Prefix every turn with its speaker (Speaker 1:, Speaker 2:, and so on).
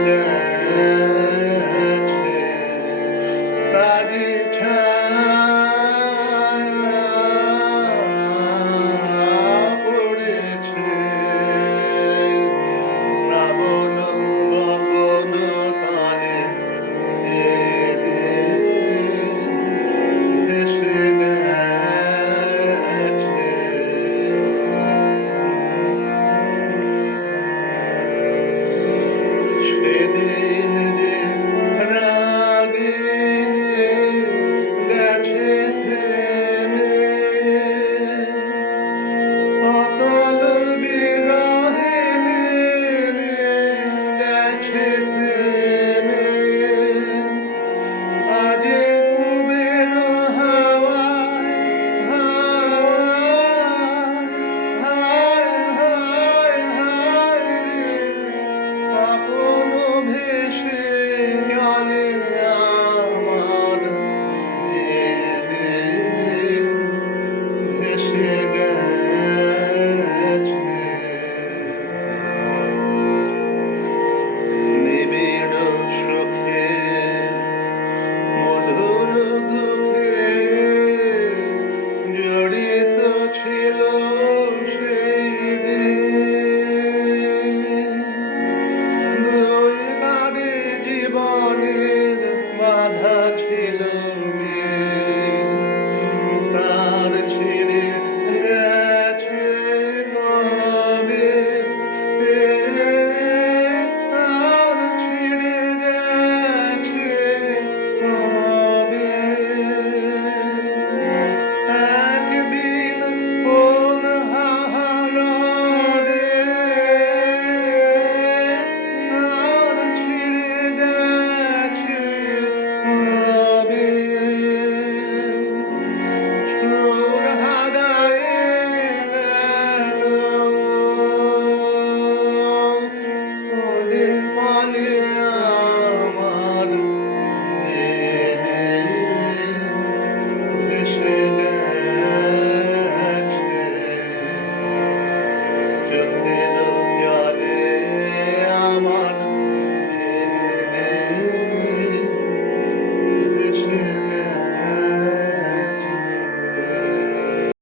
Speaker 1: Amen. Fede